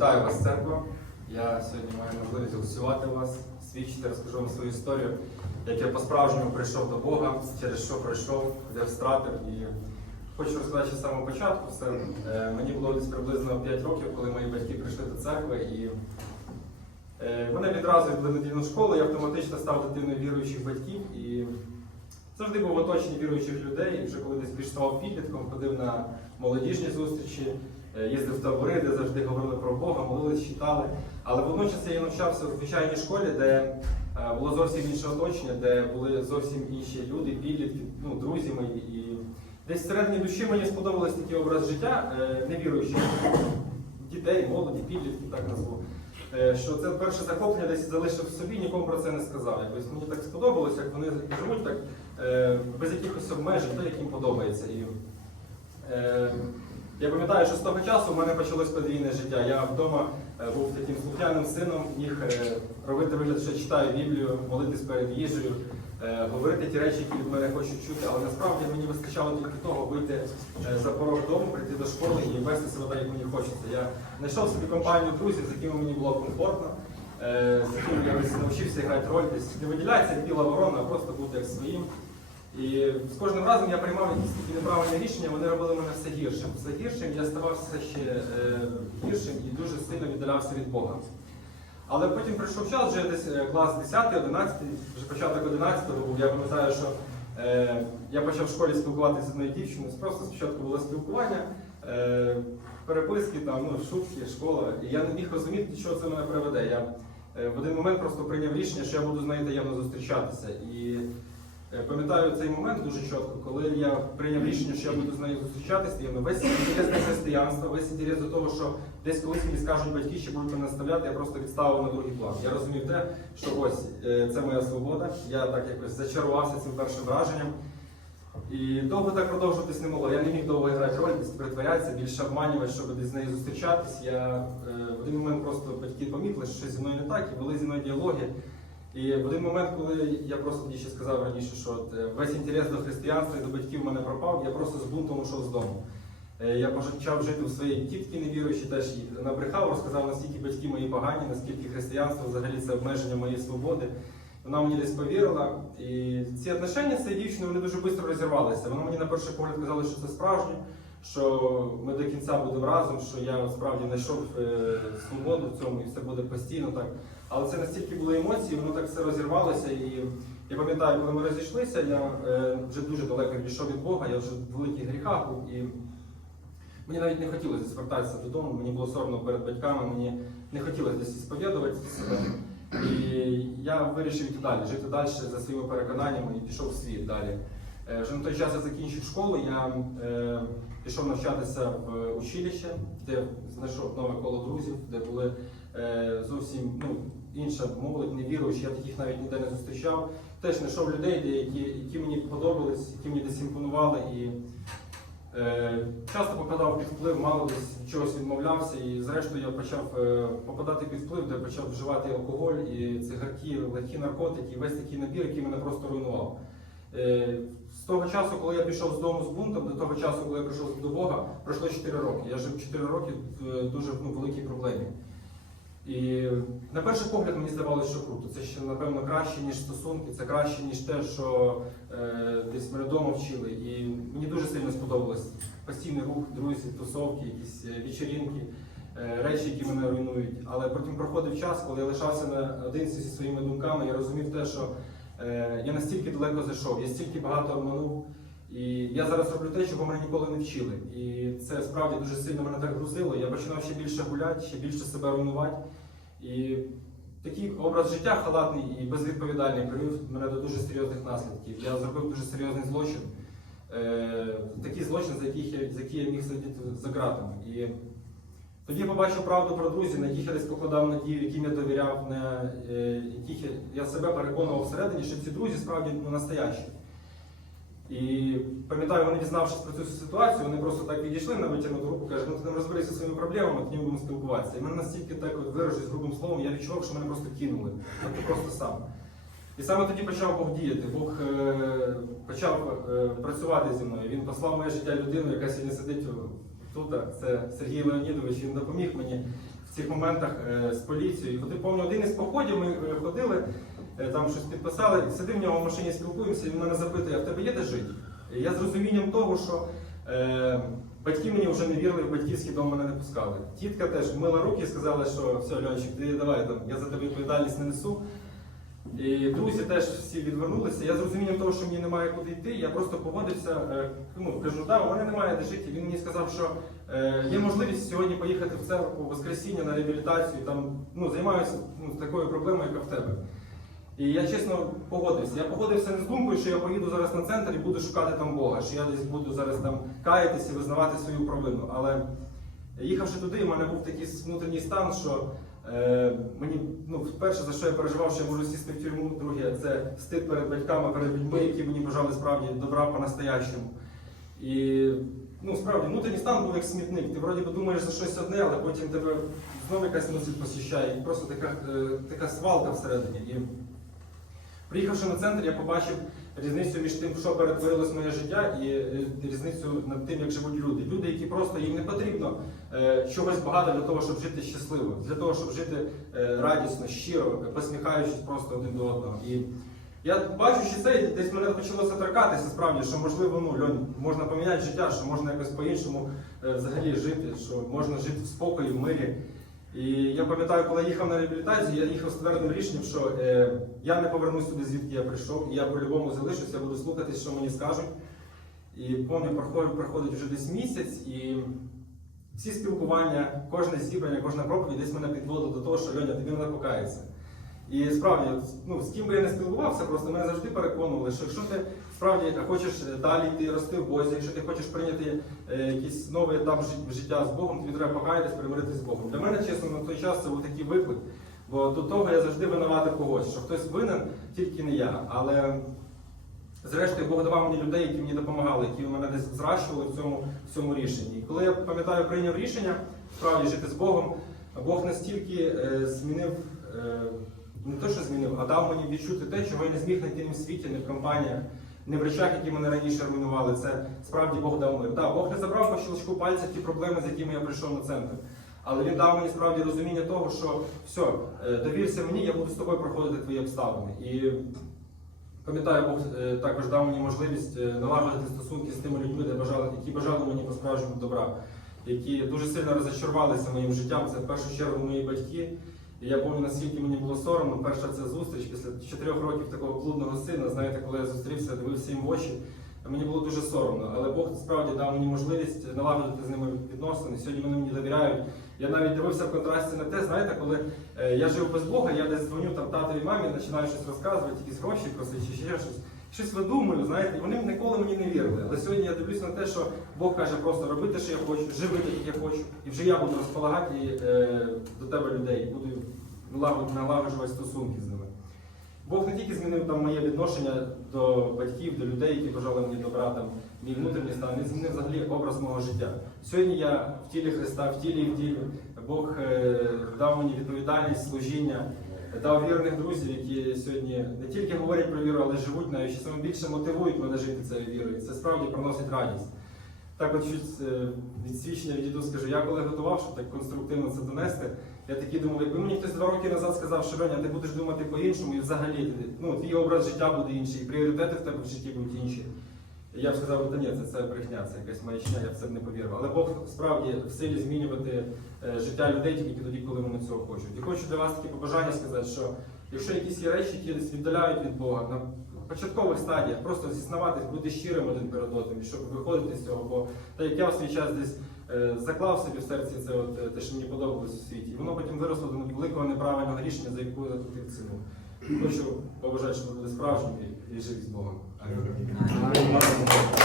Вітаю вас, церква. Я сьогодні маю можливість гостювати вас, свідчити, розкажу вам свою історію, як я по-справжньому прийшов до Бога, через що пройшов, де встратив. І хочу розказати з самого початку. Все. Е, Мені було десь приблизно 5 років, коли мої батьки прийшли до церкви. І е, вони відразу відвели в недільну школу, я автоматично став дитиною віруючих батьків. І завжди був в оточенні віруючих людей. І вже коли десь більш ставав підлітком, ходив на молодіжні зустрічі. Е, їздив в табори, де завжди говорили про Бога, молились, читали. Але водночас я навчався в звичайній школі, де е, було зовсім інше оточення, де були зовсім інші люди, підлітки, ну, друзі мої. І десь всередині душі мені сподобався такий образ життя е, невіруючих дітей, молоді, підлітків, так назву. Що це перше захоплення десь залишив в собі, нікому про це не сказав. Якось мені так сподобалось, як вони живуть так без якихось обмежень, то як їм подобається. І, я пам'ятаю, що з того часу в мене почалось подвійне життя. Я вдома е, був таким слухняним сином, міг е, робити вигляд, що читаю Біблію, молитись перед їжею, е, говорити ті речі, які від мене хочуть чути. Але насправді мені вистачало тільки того вийти за порог дому, прийти до школи і вести себе так, як мені хочеться. Я знайшов собі компанію друзів, з якими мені було комфортно, з якими я навчився грати роль, десь не виділяється біла ворона, а просто бути як своїм. І з кожним разом я приймав якісь такі неправильні рішення, вони робили мене все гіршим. Все гіршим, я ставався ще е, гіршим і дуже сильно віддалявся від Бога. Але потім прийшов час, вже десь е, клас 10, 11, вже початок 11-го був. Я пам'ятаю, що е, я почав в школі спілкуватися з одною дівчиною. Просто спочатку було спілкування, е, переписки, там, ну, шутки, школа. І я не міг розуміти, що це мене приведе. Я е, в один момент просто прийняв рішення, що я буду з нею таємно зустрічатися. І Е, Пам'ятаю цей момент дуже чітко, коли я прийняв рішення, що я буду з нею зустрічатися, я весь інтерес до християнства, весь інтерес до того, що десь колись мені скажуть батьки, що будуть мене наставляти, я просто відставив на другий план. Я розумів те, що ось е, це моя свобода. Я так якось зачарувався цим першим враженням. І довго так продовжуватись не могло. Я не міг довго грати роль, десь притворятися, більше обманювати, щоб десь з нею зустрічатись. Я е, в один момент просто батьки помітили, що щось зі мною не так, і вели зі мною діалоги. І в один момент, коли я просто тоді ще сказав раніше, що е, весь інтерес до християнства і до батьків в мене пропав, я просто з бунтом ушов з дому. Е, Я почав жити у своїй тітки невіруючій, теж набрехав, розказав, наскільки батьки мої погані, наскільки християнство взагалі це обмеження моєї свободи. Вона мені десь повірила. І ці отношення з цією дівчиною вони дуже швидко розірвалися. Вона мені на перший погляд казала, що це справжнє, що ми до кінця будемо разом, що я справді знайшов е, свободу в цьому і все буде постійно так. Але це настільки були емоції, воно так все розірвалося. І я пам'ятаю, коли ми розійшлися, я е, вже дуже далеко відійшов від Бога, я вже в великих гріхах був. І мені навіть не хотілося звертатися додому, мені було соромно перед батьками, мені не хотілося десь сповідувати себе. І я вирішив йти далі, жити далі за своїми переконаннями і пішов в світ далі. Е, Вже на той час я закінчив школу, я е, пішов навчатися в училище, де знайшов нове коло друзів, де були е, зовсім ну, інша молодь, невіруючі, я таких навіть ніде не зустрічав. Теж знайшов людей, деякі, які мені подобались, які мені десь імпонували. І е, часто попадав під вплив, мало десь чогось відмовлявся. І зрештою я почав е, попадати під вплив, де почав вживати алкоголь і цигарки, легкі наркотики, весь такий набір, який мене просто руйнував. Е, З того часу, коли я пішов з дому з бунтом, до того часу, коли я прийшов до Бога, пройшло 4 роки. Я жив 4 роки в дуже ну, великій проблемі. І на перший погляд мені здавалося, що круто. Це ще, напевно, краще, ніж стосунки, це краще, ніж те, що е, десь мене вдома вчили. І мені дуже сильно сподобалось постійний рух, друзі, тусовки, якісь е, е, речі, які мене руйнують. Але потім проходив час, коли я лишався наодинці зі своїми думками, я розумів те, що е, я настільки далеко зайшов, я стільки багато обманув. І я зараз роблю те, чого мене ніколи не вчили. І це справді дуже сильно мене так грузило. Я починав ще більше гуляти, ще більше себе руйнувати. І такий образ життя халатний і безвідповідальний привів мене до дуже серйозних наслідків. Я зробив дуже серйозний злочин, е, такий злочин, за який за який я міг сидіти за ґратами. І тоді побачив правду про друзів, на яких я десь покладав надію, яким я довіряв, на е, яких я, я себе переконував всередині, що ці друзі справді ну, настоящі. І пам'ятаю, вони дізнавшись про цю ситуацію, вони просто так відійшли на витягнуту руку, кажуть, ну ти не розберися своїми проблемами, тоді будемо спілкуватися. І мене настільки так от виражусь грубим словом, я відчував, що мене просто кинули. Тобто просто сам. І саме тоді почав Бог діяти. Бог е, почав е, працювати зі мною. Він послав моє життя людину, яка сьогодні сидить тут. Це Сергій Леонідович. Він допоміг мені в цих моментах е, з поліцією. От, помню, один із походів ми е, ходили, е, там щось підписали, сидив в нього в машині, спілкуємося, і він мене запитує, а в тебе є де жити? Я з розумінням того, що е, батьки мені вже не вірили, в батьківський дом мене не пускали. Тітка теж мила руки і сказала, що все, Льончик, ти давай там, я за тебе відповідальність не несу. І друзі теж всі відвернулися. Я з розумінням того, що мені немає куди йти, я просто погодився. е, Ну, кажу, да, у мене немає де жити. Він мені сказав, що е, є можливість сьогодні поїхати в церкву Воскресіння на реабілітацію. Там ну, займаюся ну, такою проблемою, яка в тебе. І я чесно погодився. Я погодився не з думкою, що я поїду зараз на центр і буду шукати там Бога, що я десь буду зараз там каятися і визнавати свою провину. Але їхавши туди, в мене був такий внутрішній стан, що е, мені ну, перше, за що я переживав, що я можу сісти в тюрму, друге, це стид перед батьками, перед людьми, які мені бажали справді добра по-настоящому. І ну, справді внутрішній стан був як смітник. Ти вроді би думаєш за щось одне, але потім тебе знову якась мисль посіщає, і просто така, е, така свалка всередині. І Приїхавши на центр, я побачив різницю між тим, що перетворилось моє життя, і е, різницю над тим, як живуть люди. Люди, які просто їм не потрібно е, чогось багато для того, щоб жити щасливо, для того, щоб жити е, радісно, щиро, посміхаючись просто один до одного. І я бачучи це, десь мене почало торкатися справді, що можливо, ну льонь, можна поміняти життя, що можна якось по-іншому взагалі жити, що можна жити в спокої, в мирі. І я пам'ятаю, коли їхав на реабілітацію, я їхав з твердим рішенням, що е, я не повернусь туди, звідки я прийшов, і я по-любому залишусь, я буду слухатись, що мені скажуть. І пам'ятаю, проходить, проходить вже десь місяць, і всі спілкування, кожне зібрання, кожна проповідь десь мене підводило до того, що Льоня, тобі треба покаятися. І справді, ну, з ким би я не спілкувався, просто мене завжди переконували, що якщо ти справді хочеш далі йти рости в Бозі, якщо ти хочеш прийняти е, якийсь новий етап життя з Богом, тобі треба покаятись, примиритись з Богом. Для мене, чесно, на той час це був такий виклик, бо до того я завжди винуватив когось, що хтось винен, тільки не я. Але зрештою Бог давав мені людей, які мені допомагали, які мене десь зращували в цьому, в цьому рішенні. І коли я пам'ятаю, прийняв рішення справді жити з Богом, Бог настільки е, змінив. Е, не те, що змінив, а дав мені відчути те, чого я не зміг ні в світі, ні в компаніях, не в речах, які мене раніше руйнували. Це справді Бог дав мир. Так, Бог не забрав по щелчку пальця ті проблеми, з якими я прийшов на центр. Але він дав мені справді розуміння того, що все, довірся мені, я буду з тобою проходити твої обставини. І пам'ятаю, Бог е, також дав мені можливість е, налагодити стосунки з тими людьми, де бажали, які бажали мені по-справжньому добра, які дуже сильно розочарувалися моїм життям. Це в першу чергу мої батьки. І я пам'ятаю, наскільки мені було соромно, перша ця зустріч після чотирьох років такого блудного сина. Знаєте, коли я зустрівся, дивився їм в очі, мені було дуже соромно. Але Бог справді дав мені можливість налагодити з ними відносини. Сьогодні вони мені довіряють. Я навіть дивився в контрасті на те, знаєте, коли е, я жив без Бога, я десь дзвоню там татові мамі, починаю щось розказувати, якісь гроші просити чи ще щось. Щось видумую, знаєте, і вони ніколи мені не вірили. Але сьогодні я дивлюся на те, що Бог каже просто роби те, що я хочу, живи так, як я хочу, і вже я буду розполагати е, до тебе людей, буду налагоджувати стосунки з ними. Бог не тільки змінив там моє відношення до батьків, до людей, які бажали мені добра, там, мій внутрішній стан, він змінив взагалі образ мого життя. Сьогодні я в тілі Христа, в тілі і в ділі. Бог е, дав мені відповідальність, служіння, дав вірних друзів, які сьогодні не тільки говорять про віру, але живуть навіть ще саме більше мотивують мене жити цією вірою. Це справді приносить радість. Так от чуть е, від свідчення відійду, скажу, я коли готував, щоб так конструктивно це донести, я такий думав, якби мені хтось два роки назад сказав, що Леня, ти будеш думати по-іншому, і взагалі ну, твій образ життя буде інший, і пріоритети в тебе в житті будуть інші. Я б сказав, ні, це, це брехня, це якась маячня, я б це не повірив. Але Бог справді в силі змінювати е, життя людей тільки тоді, коли вони цього хочуть. І хочу для вас таке побажання сказати, що якщо якісь є речі, які десь віддаляють від Бога, на початкових стадіях, просто зіснуватись, бути щирим один перед одним, щоб виходити з цього. Бо так як я в свій час десь е, заклав собі в серці це, от, е, те, що мені подобалось у світі, і воно потім виросло до великого неправильного рішення, за яку я заплатив ціну. Хочу побажати, щоб ви були справжніми і жили з Богом. Amen.